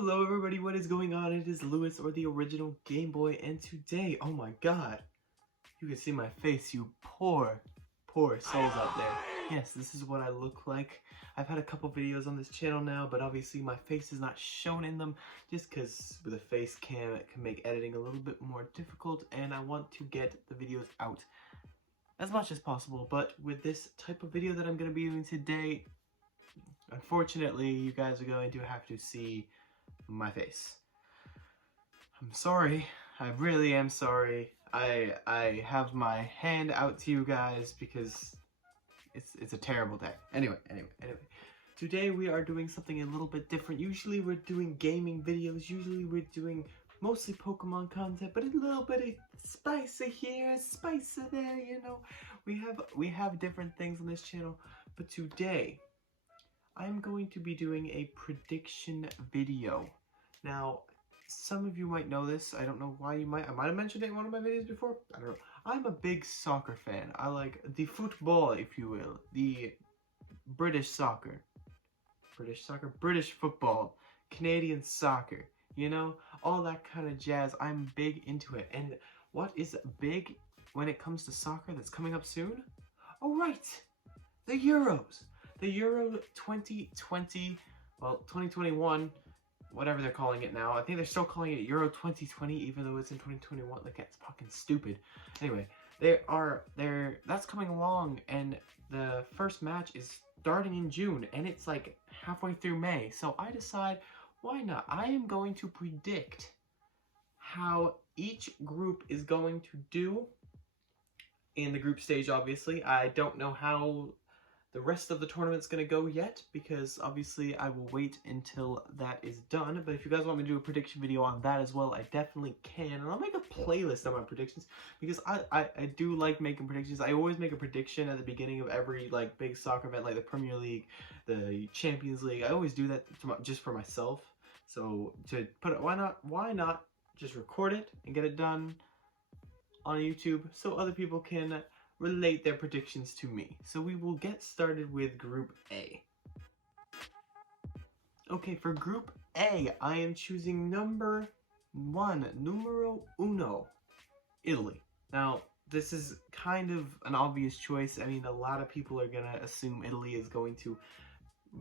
Hello everybody, what is going on? It is Lewis, or the original Game Boy, and today, oh my god, you can see my face, you poor souls out there. Yes, this is what I look like. I've had a couple videos on this channel now, but obviously my face is not shown in them, just because with a face cam it can make editing a little bit more difficult, and I want to get the videos out as much as possible. But with this type of video that I'm going to be doing today, unfortunately, you guys are going to have to see my face. I'm sorry. I really am sorry. I have my hand out to you guys because it's a terrible day. Anyway. Today we are doing something a little bit different. Usually we're doing gaming videos. Usually we're doing mostly Pokemon content, but a little bit of spice here, spice there, you know. We have different things on this channel, but today I'm going to be doing a prediction video. Now, some of you might know this. I don't know why you might. I might have mentioned it in one of my videos before. I don't know. I'm a big soccer fan. I like the football, if you will. The British soccer. British football. Canadian soccer. You know? All that kind of jazz. I'm big into it. And what is big when it comes to soccer that's coming up soon? Oh, right! The Euros. The Euro 2020, well, 2021, whatever they're calling it now. I think they're still calling it Euro 2020, even though it's in 2021. Like, that's fucking stupid. Anyway, that's coming along, and the first match is starting in June, and it's like halfway through May. So I decide, why not? I am going to predict how each group is going to do in the group stage, obviously. I don't know how the rest of the tournament's going to go yet, because obviously I will wait until that is done. But if you guys want me to do a prediction video on that as well, I definitely can. And I'll make a playlist of my predictions, because I do like making predictions. I always make a prediction at the beginning of every like big soccer event, like the Premier League, the Champions League. I always do that just for myself. So to put it, why not just record it and get it done on YouTube so other people can relate their predictions to me. So we will get started with Group A. Okay, for Group A, I am choosing numero uno, Italy. Now, this is kind of an obvious choice. I mean, a lot of people are gonna assume Italy is going to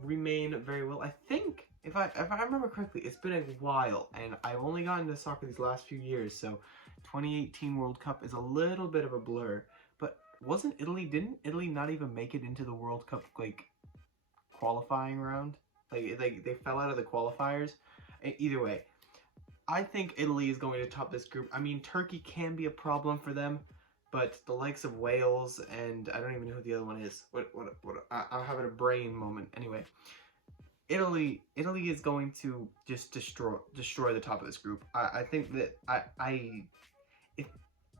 remain very well. I think, if I remember correctly, it's been a while, and I've only gotten into soccer these last few years, so 2018 World Cup is a little bit of a blur. But didn't Italy not even make it into the World Cup, like, qualifying round? Like they fell out of the qualifiers? Either way, I think Italy is going to top this group. I mean, Turkey can be a problem for them, but the likes of Wales, and I don't even know who the other one is. I'm having a brain moment. Anyway, Italy is going to just destroy the top of this group. I think that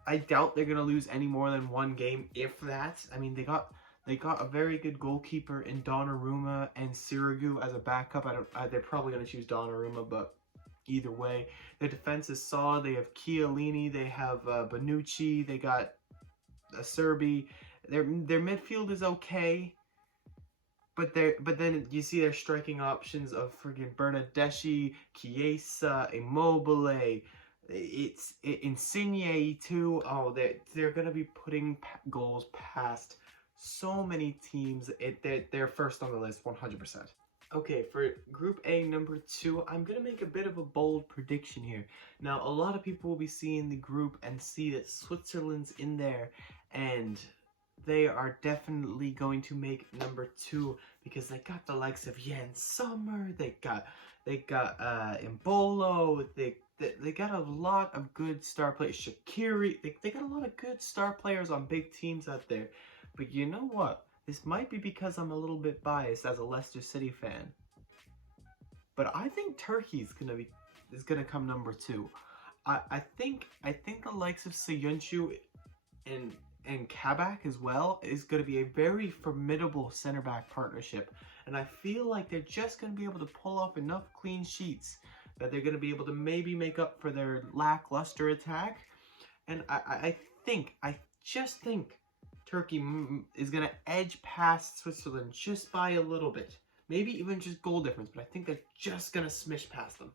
I doubt they're gonna lose any more than one game, if that. I mean, they got a very good goalkeeper in Donnarumma and Sirigu as a backup. They're probably gonna choose Donnarumma, but either way, their defense is solid. They have Chiellini, they have Bonucci, they got Acerbi. Their midfield is okay, but then you see their striking options of friggin' Bernardeschi, Chiesa, Immobile. It's Insigne too. Oh, they're gonna be putting goals past so many teams. They're first on the list, 100%. Okay, for Group A number 2, I'm gonna make a bit of a bold prediction here. Now, a lot of people will be seeing the group and see that Switzerland's in there, and they are definitely going to make number 2 because they got the likes of Jens Sommer. They got Embolo. They got a lot of good star players. Shaqiri. They got a lot of good star players on big teams out there. But you know what? This might be because I'm a little bit biased as a Leicester City fan. But I think Turkey is gonna come number 2. I think the likes of Söyüncü and Kabak as well is going to be a very formidable center back partnership, and I feel like they're just going to be able to pull off enough clean sheets that they're going to be able to maybe make up for their lackluster attack. And I just think Turkey is going to edge past Switzerland just by a little bit, maybe even just goal difference, but I think they're just going to smish past them.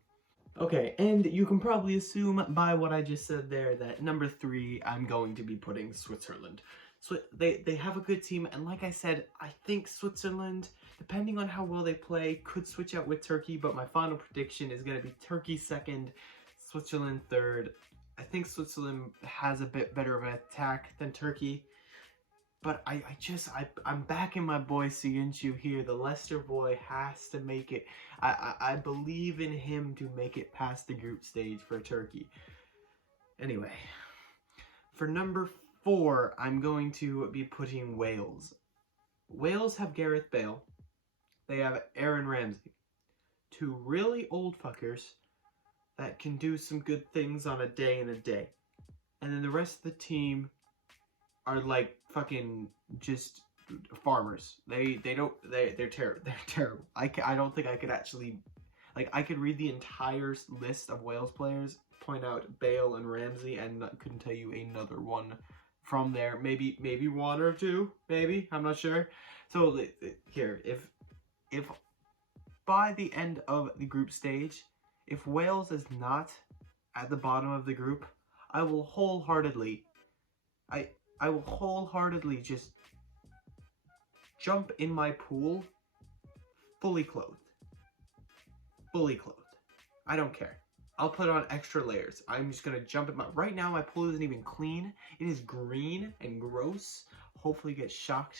Okay, and you can probably assume by what I just said there that number 3, I'm going to be putting Switzerland. So they have a good team, and like I said, I think Switzerland, depending on how well they play, could switch out with Turkey, but my final prediction is going to be Turkey second, Switzerland third. I think Switzerland has a bit better of an attack than Turkey, but I'm backing my boy Söyüncü here. The Leicester boy has to make it. I believe in him to make it past the group stage for Turkey. Anyway, for number 4, I'm going to be putting Wales. Wales have Gareth Bale. They have Aaron Ramsey. 2 really old fuckers that can do some good things on a day and a day. And then the rest of the team are like fucking just farmers. They're terrible. They're terrible. I don't think I could actually, like, I could read the entire list of Wales players, point out Bale and Ramsey, and couldn't tell you another one from there. Maybe 1 or 2. Maybe, I'm not sure. So here, if by the end of the group stage, if Wales is not at the bottom of the group, I will wholeheartedly just jump in my pool fully clothed. Fully clothed. I don't care. I'll put on extra layers. I'm just gonna jump in my... Right now, my pool isn't even clean. It is green and gross. Hopefully get shocked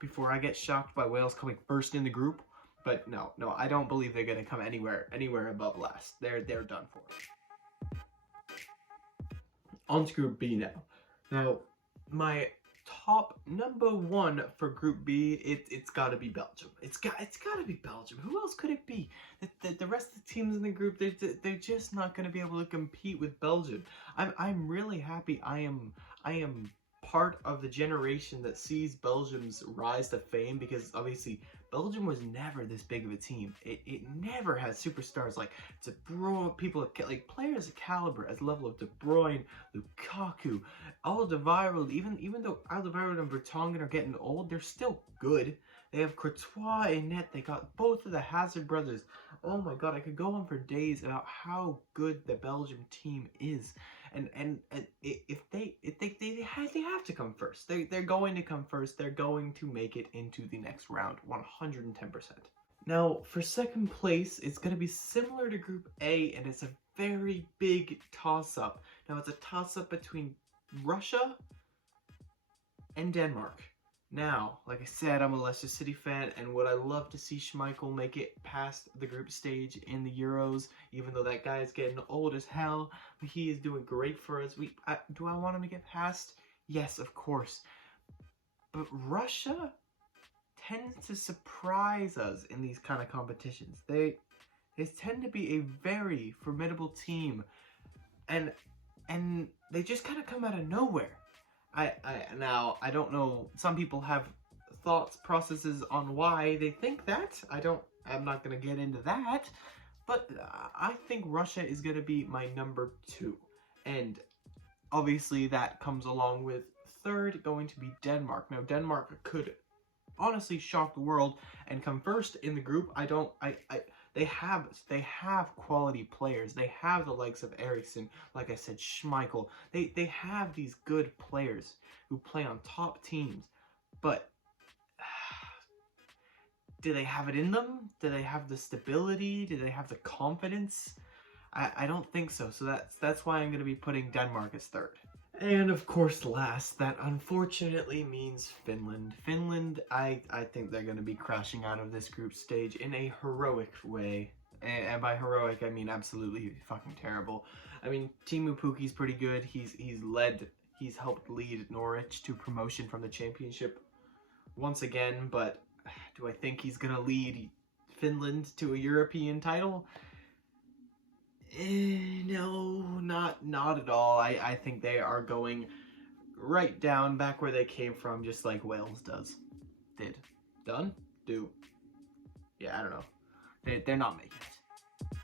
before I get shocked by Wales coming first in the group. But no, I don't believe they're gonna come anywhere above last. They're done for. On to Group B now. Now, my top number 1 for Group B, it's got to be Belgium. It's got to be Belgium. Who else could it be? The rest of the teams in the group, they're just not going to be able to compete with Belgium. I'm really happy. I am part of the generation that sees Belgium's rise to fame, because obviously Belgium was never this big of a team. It never had superstars like De Bruyne, people like players of caliber as level of De Bruyne, Lukaku, Alderweireld. Even though Alderweireld and Vertonghen are getting old, they're still good. They have Courtois in net. They got both of the Hazard brothers. Oh my god, I could go on for days about how good the Belgium team is. And if they have to come first. They're going to come first. They're going to make it into the next round 110%. Now, for second place, it's going to be similar to Group A, and it's a very big toss-up. Now, it's a toss-up between Russia and Denmark. Now, like I said, I'm a Leicester City fan, and would I love to see Schmeichel make it past the group stage in the Euros, even though that guy is getting old as hell, but he is doing great for us. Do I want him to get past? Yes, of course. But Russia tends to surprise us in these kind of competitions. They tend to be a very formidable team, and they just kind of come out of nowhere. Now, I don't know, some people have thoughts, processes on why they think that. I'm not going to get into that, but I think Russia is going to be my number 2. And obviously that comes along with third going to be Denmark. Now, Denmark could honestly shock the world and come first in the group. They have quality players. They have the likes of Eriksen, like I said, Schmeichel. They have these good players who play on top teams. But do they have it in them? Do they have the stability? Do they have the confidence? I don't think so. So that's why I'm going to be putting Denmark as third. And of course last, that unfortunately means Finland. Finland, I think they're going to be crashing out of this group stage in a heroic way. And by heroic, I mean absolutely fucking terrible. I mean, Teemu Pukki's pretty good. He's helped lead Norwich to promotion from the championship once again, but do I think he's going to lead Finland to a European title? No, not at all. I think they are going right down back where they came from, just like Wales did. Done? Do. Yeah, I don't know. They're not making it.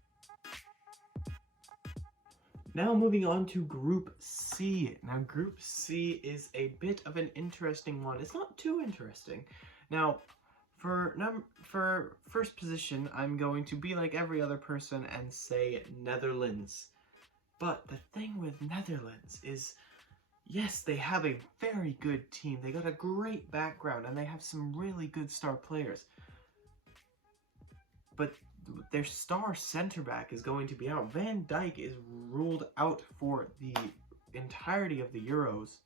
Now moving on to Group C. Now Group C is a bit of an interesting one. It's not too interesting. Now, For first position, I'm going to be like every other person and say Netherlands. But the thing with Netherlands is, yes, they have a very good team. They got a great background and they have some really good star players. But their star center back is going to be out. Van Dijk is ruled out for the entirety of the Euros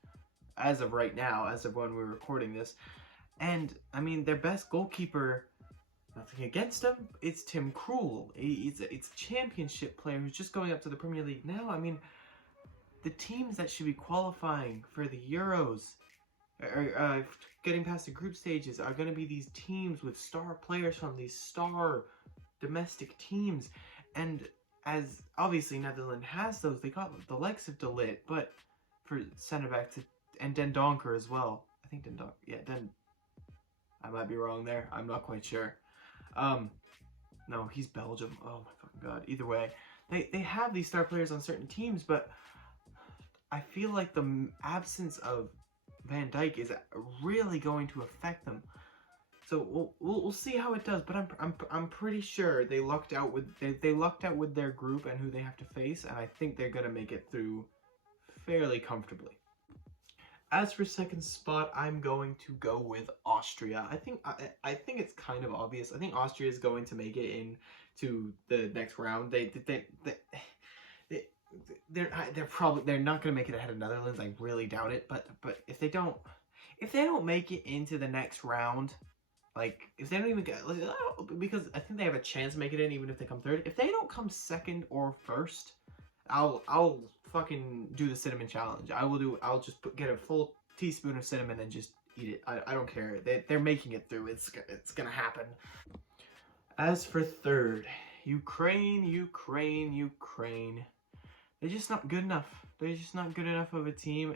as of right now, as of when we're recording this. And, I mean, their best goalkeeper, nothing against him, it's Tim Krul. It's a championship player who's just going up to the Premier League now. I mean, the teams that should be qualifying for the Euros, or getting past the group stages, are going to be these teams with star players from these star domestic teams. And as obviously Netherlands has those, they got the likes of De Ligt, but for center back and Den Donker as well. I think Den Donker, yeah, I might be wrong there. I'm not quite sure. No, he's Belgium. Oh my fucking god. Either way, they have these star players on certain teams, but I feel like the absence of Van Dijk is really going to affect them. So we'll see how it does. But I'm pretty sure they lucked out with they lucked out with their group and who they have to face, and I think they're gonna make it through fairly comfortably. As for second spot, I'm going to go with Austria. I think it's kind of obvious. I think Austria is going to make it into the next round. They're not going to make it ahead of Netherlands. I really doubt it. But if they don't make it into the next round, like if they don't even get, because I think they have a chance to make it in even if they come third. If they don't come second or first, I'll fucking do the cinnamon challenge. I'll just get a full teaspoon of cinnamon and just eat it. I don't care. They're making it through. It's gonna happen. As for third, Ukraine. They're just not good enough. They're just not good enough of a team.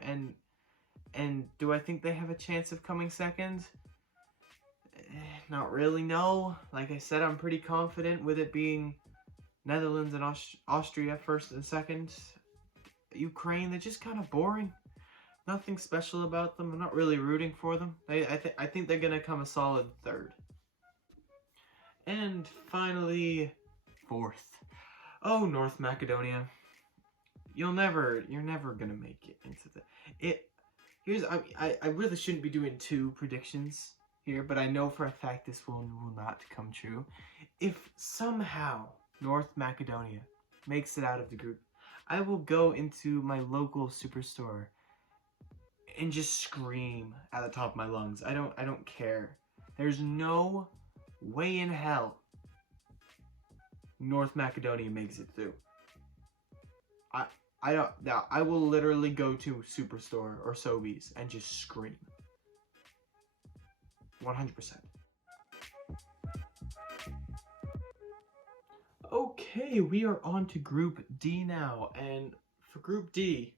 And do I think they have a chance of coming second? Not really, no. Like I said, I'm pretty confident with it being Netherlands and Austria first and second. Ukraine, they're just kind of boring. Nothing special about them. I'm not really rooting for them. I think they're going to come a solid third. And finally, fourth. Oh, North Macedonia. You're never going to make it into I really shouldn't be doing two predictions here, but I know for a fact this will not come true. If somehow North Macedonia makes it out of the group, I will go into my local superstore and just scream at the top of my lungs. I don't care. There's no way in hell North Macedonia makes it through. I will literally go to Superstore or Sobeys and just scream. 100%. Okay, we are on to Group D now, and for Group D,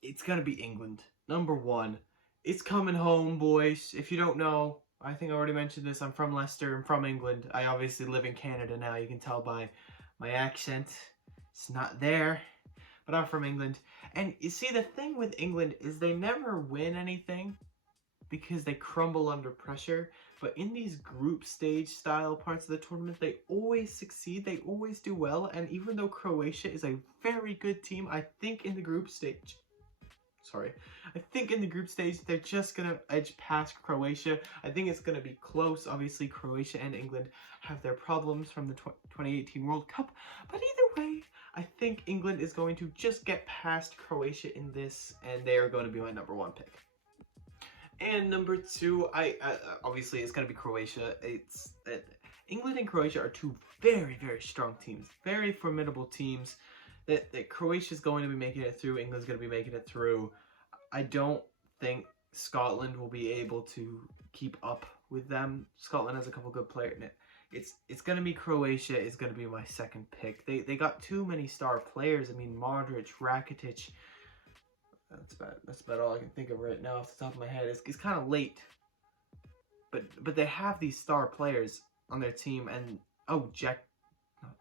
it's gonna be England. Number one. It's coming home, boys. If you don't know, I think I already mentioned this, I'm from Leicester, I'm from England. I obviously live in Canada now, you can tell by my accent. It's not there, but I'm from England. And you see, the thing with England is they never win anything because they crumble under pressure. But in these group stage style parts of the tournament, they always succeed. They always do well. And even though Croatia is a very good team, I think in the group stage, they're just going to edge past Croatia. I think it's going to be close. Obviously, Croatia and England have their problems from the 2018 World Cup. But either way, I think England is going to just get past Croatia in this, and they are going to be my number one pick. And number two, obviously it's going to be Croatia. England and Croatia are two very, very strong teams, very formidable teams. That Croatia is going to be making it through. England's going to be making it through. I don't think Scotland will be able to keep up with them. Scotland has a couple good players in it. It's going to be Croatia is going to be my second pick. They got too many star players. I mean, Modric, Rakitic. That's about all I can think of right now off the top of my head. It's kind of late, but they have these star players on their team, and not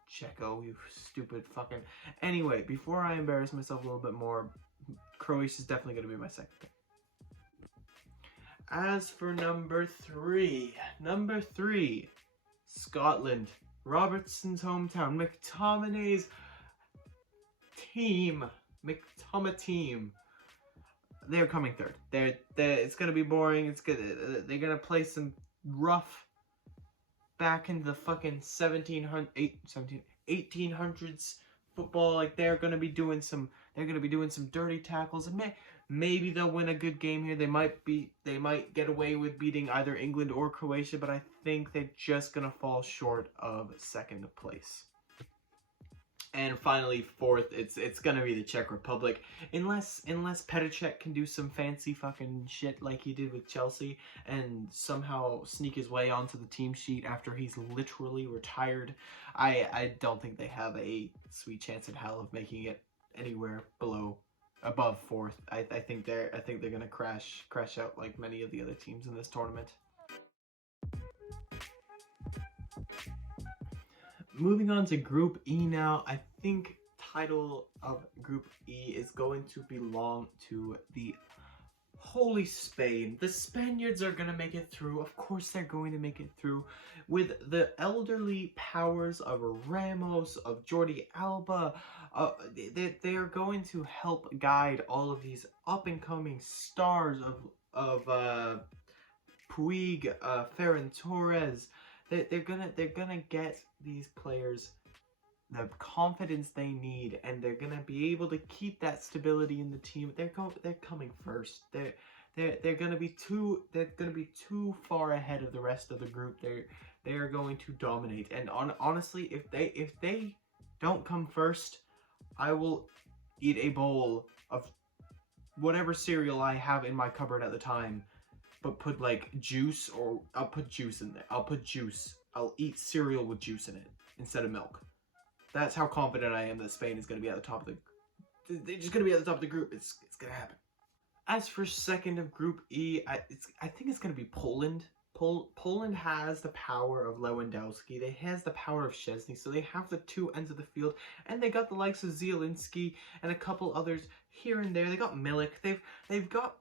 Dzeko, you stupid fucking. Anyway, before I embarrass myself a little bit more, Croatia is definitely going to be my second pick. As for number three, Scotland, Robertson's hometown, McTominay's team, they're coming third. It's gonna be boring. They're gonna play some rough back into the fucking 1800s football. Like they're gonna be doing some dirty tackles, and maybe they'll win a good game here. They might get away with beating either England or Croatia, but I think they're just gonna fall short of second place. And finally, fourth, it's gonna be the Czech Republic, unless Petr Cech can do some fancy fucking shit like he did with Chelsea and somehow sneak his way onto the team sheet after he's literally retired. I don't think they have a sweet chance in hell of making it anywhere above fourth. I think they're gonna crash out like many of the other teams in this tournament. Moving on to Group E now, I think title of Group E is going to belong to the Holy Spain. The Spaniards are going to make it through. Of course they're going to make it through with the elderly powers of Ramos, of Jordi Alba. They are going to help guide all of these up-and-coming stars of Puig, Ferran Torres. They're gonna get these players the confidence they need, and they're gonna be able to keep that stability in the team. They're coming first. They're gonna be too far ahead of the rest of the group. They are going to dominate. And honestly, if they don't come first, I will eat a bowl of whatever cereal I have in my cupboard at the time. But put like juice, or I'll put juice in there. I'll eat cereal with juice in it instead of milk. That's how confident I am that Spain is going to be at the top of they're just going to be at the top of the group. It's going to happen. As for second of Group E, I think it's going to be Poland. Poland has the power of Lewandowski. They has the power of Szczesny. So they have the two ends of the field, and they got the likes of Zielinski and a couple others here and there. They got Milik. They've got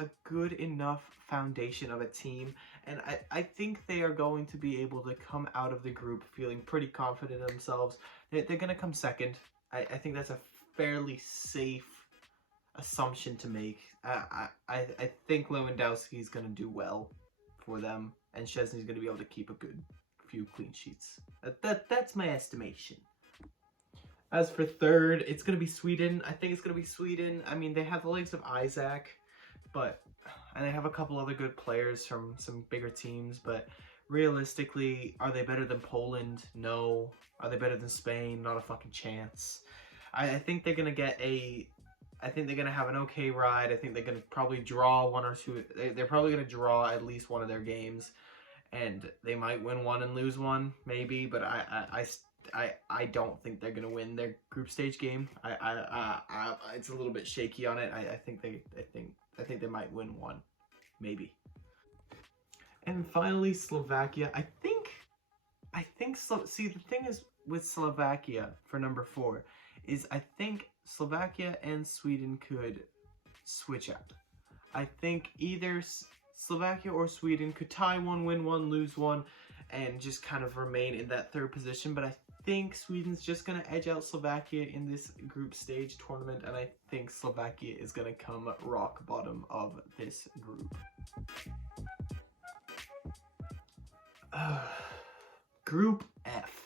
a good enough foundation of a team, and I think they are going to be able to come out of the group feeling pretty confident in themselves. They're going to come second. I think that's a fairly safe assumption to make. I think Lewandowski is going to do well for them, and Szczesny's going to be able to keep a good few clean sheets. That's my estimation. As for third, it's going to be Sweden. I think it's going to be Sweden. I mean, they have the likes of Isaac, and they have a couple other good players from some bigger teams, but realistically, are they better than Poland? No. Are they better than Spain? Not a fucking chance. I think they're going to have an okay ride. I think they're going to probably draw one or two. They're probably going to draw at least one of their games, and they might win one and lose one, maybe. But I don't think they're going to win their group stage game. It's a little bit shaky on it. I think they might win one, maybe. And finally, Slovakia. See, the thing is with Slovakia for number 4 is I think Slovakia and Sweden could switch out. I think either Slovakia or Sweden could tie one, win one, lose one, and just kind of remain in that third position. But I think Sweden's just going to edge out Slovakia in this group stage tournament, and I think Slovakia is going to come rock bottom of this group. Group F.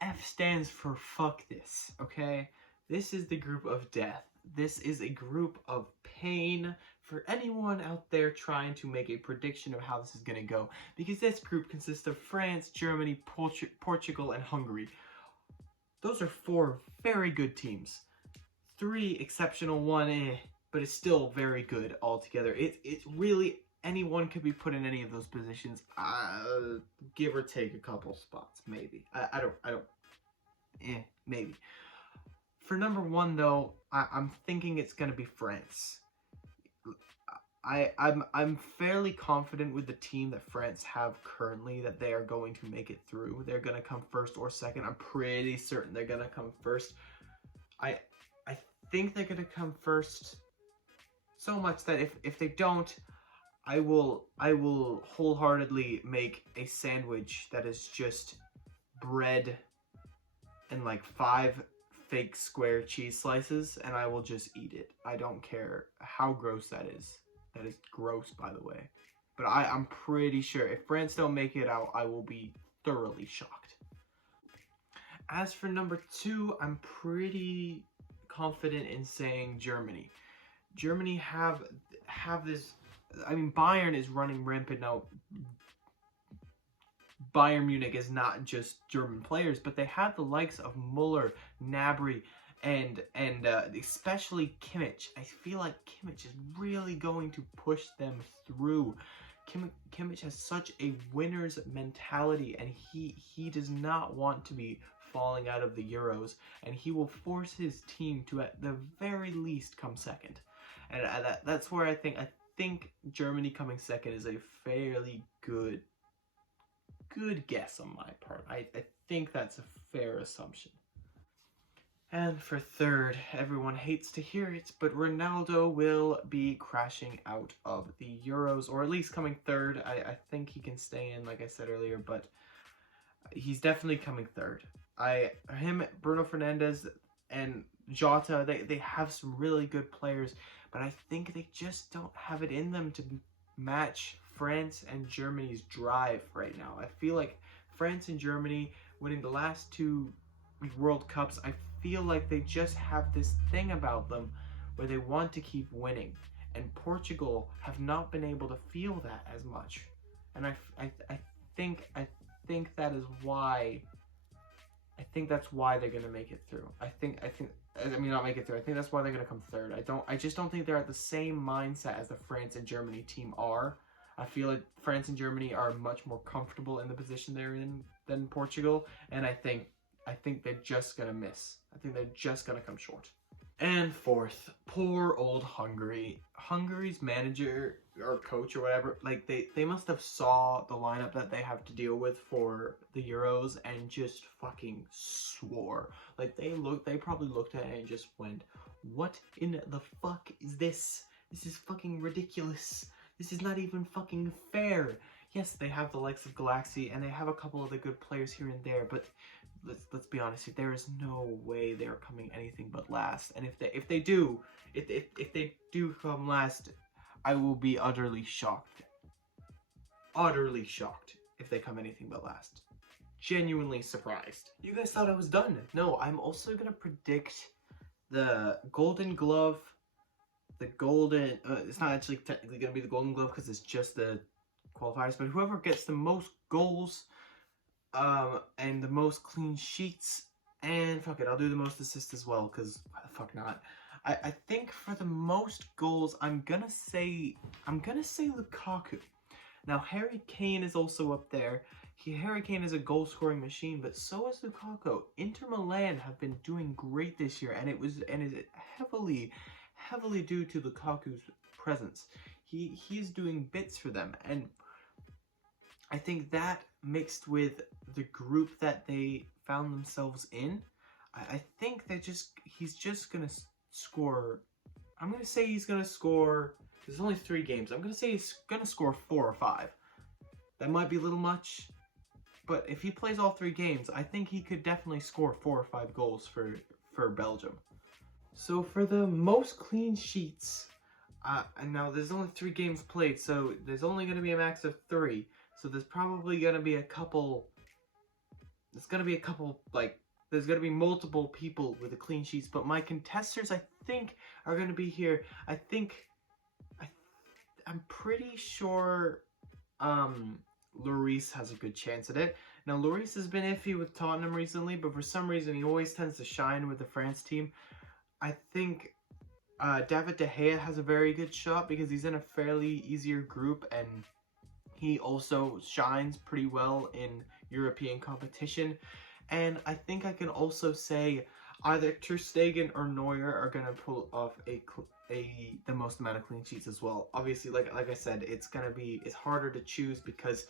F stands for fuck this, okay? This is the group of death. This is a group of pain for anyone out there trying to make a prediction of how this is going to go. Because this group consists of France, Germany, Portugal, and Hungary. Those are 4 very good teams. 3 exceptional, 1 but it's still very good altogether. It's really... anyone could be put in any of those positions, give or take a couple spots, maybe. I don't. Maybe. For number 1, though, I'm thinking it's gonna be France. I'm fairly confident with the team that France have currently that they are going to make it through. They're gonna come first or second. I'm pretty certain they're gonna come first. I think they're gonna come first. So much that if they don't, I will wholeheartedly make a sandwich that is just bread and like 5 fake square cheese slices, and I will just eat it. I don't care how gross that is. That is gross, by the way. But I'm pretty sure if France don't make it out, I will be thoroughly shocked. As for number 2, I'm pretty confident in saying Germany. Germany have this. I mean, Bayern is running rampant now. Bayern Munich is not just German players, but they have the likes of Muller, Gnabry, and especially Kimmich. I feel like Kimmich is really going to push them through. Kimmich has such a winner's mentality, and he does not want to be falling out of the Euros, and he will force his team to at the very least come second. And that's where I think Germany coming second is a fairly good guess on my part. I think that's a fair assumption. And for third, everyone hates to hear it, but Ronaldo will be crashing out of the Euros, or at least coming third. I think he can stay in, like I said earlier, but he's definitely coming third. Him, Bruno Fernandes, and Jota, they have some really good players, but I think they just don't have it in them to match France and Germany's drive right now. I feel like France and Germany winning the last 2 World Cups, I feel like they just have this thing about them where they want to keep winning. And Portugal have not been able to feel that as much. And I think that is why. I think that's why they're gonna make it through. I mean, not make it through. I think that's why they're gonna come third. I just don't think they're at the same mindset as the France and Germany team are. I feel like France and Germany are much more comfortable in the position they're in than Portugal, and I think they're just gonna miss. I think they're just gonna come short. And fourth, poor old Hungary. Hungary's manager or coach or whatever, like they must have saw the lineup that they have to deal with for the Euros and just fucking swore. Like they probably looked at it and just went, "What in the fuck is this? This is fucking ridiculous. This is not even fucking fair." Yes, they have the likes of Galaxy and they have a couple of the good players here and there, but let's be honest, there is no way they're coming anything but last. And if they do come last, I will be utterly shocked. Utterly shocked if they come anything but last. Genuinely surprised. You guys thought I was done. No, I'm also gonna predict the Golden Glove. The golden, it's not actually technically gonna be the Golden Glove because it's just the qualifiers, but whoever gets the most goals and the most clean sheets, and fuck it, I'll do the most assists as well, because why the fuck not? I think for the most goals, I'm gonna say Lukaku. Now Harry Kane is also up there. Harry Kane is a goal scoring machine, but so is Lukaku. Inter Milan have been doing great this year, and it is heavily due to Lukaku's presence. He's doing bits for them, and I think that mixed with the group that they found themselves in, I think he's just gonna score. I'm gonna say he's gonna score. There's only 3 games. I'm gonna say he's gonna score 4 or 5. That might be a little much, but if he plays all 3 games, I think he could definitely score 4 or 5 goals for Belgium. So for the most clean sheets, and now there's only 3 games played, so there's only gonna be a max of 3. So there's probably gonna be a couple. There's gonna be multiple people with the clean sheets, but my contesters, I think, are gonna be here. I'm pretty sure Lloris has a good chance at it. Now Lloris has been iffy with Tottenham recently, but for some reason he always tends to shine with the France team. I think David De Gea has a very good shot because he's in a fairly easier group, and he also shines pretty well in European competition. And I think I can also say either Ter Stegen or Neuer are going to pull off the most amount of clean sheets as well. Obviously, like I said, it's harder to choose because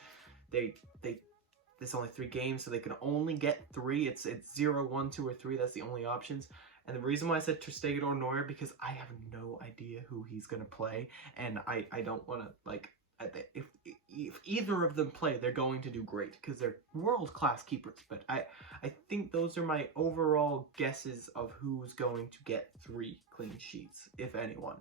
there's only 3 games, so they can only get 3. It's 0, 1, 2, or 3. That's the only options. And the reason why I said Ter Stegen or Neuer, because I have no idea who he's going to play. And I don't want to, like, if either of them play, they're going to do great because they're world-class keepers. But I think those are my overall guesses of who's going to get 3 clean sheets, if anyone.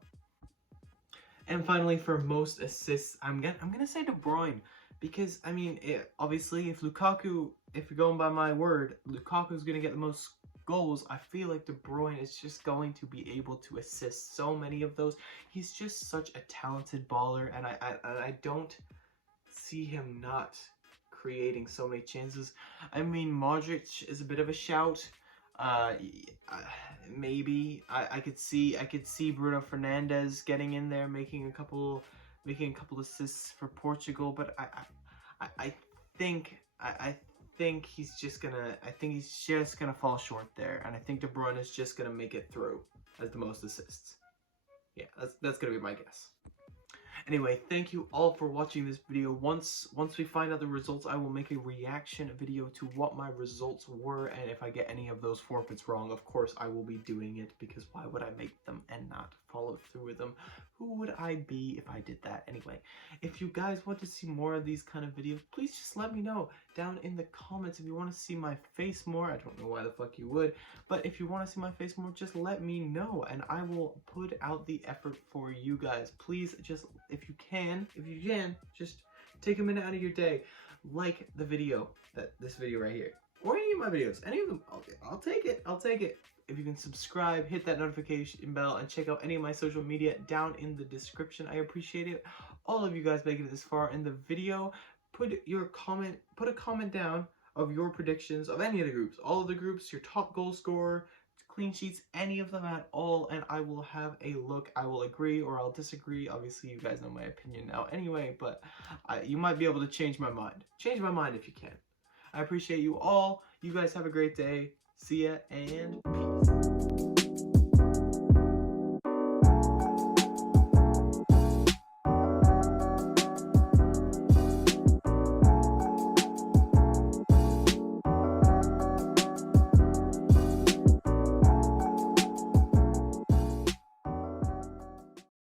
And finally, for most assists, I'm gonna say De Bruyne, because I mean, obviously, if you're going by my word, Lukaku's gonna get the most goals. I feel like De Bruyne is just going to be able to assist so many of those. He's just such a talented baller, and I don't see him not creating so many chances. I mean, Modric is a bit of a shout. Maybe I could see Bruno Fernandes getting in there, making a couple assists for Portugal, but I think he's just gonna fall short there, and I think De Bruyne is just gonna make it through as the most assists. Yeah, that's gonna be my guess. Anyway, thank you all for watching this video. Once we find out the results, I will make a reaction video to what my results were, and if I get any of those forfeits wrong, of course I will be doing it, because why would I make them and not follow through with them? Who would I be if I did that? Anyway, if you guys want to see more of these kind of videos, please just let me know down in the comments. If you want to see my face more, I don't know why the fuck you would, but if you want to see my face more, just let me know, and I will put out the effort for you guys. Please, just if you can, just take a minute out of your day, like the video, this video right here, or any of my videos, any of them. I'll take it. If you can subscribe, hit that notification bell, and check out any of my social media down in the description. I appreciate it. All of you guys making it this far in the video. Put a comment down of your predictions of any of the groups, all of the groups, your top goal scorer, clean sheets, any of them at all, and I will have a look. I will agree or I'll disagree. Obviously, you guys know my opinion now anyway, but you might be able to change my mind. Change my mind if you can. I appreciate you all. You guys have a great day. See ya, and peace.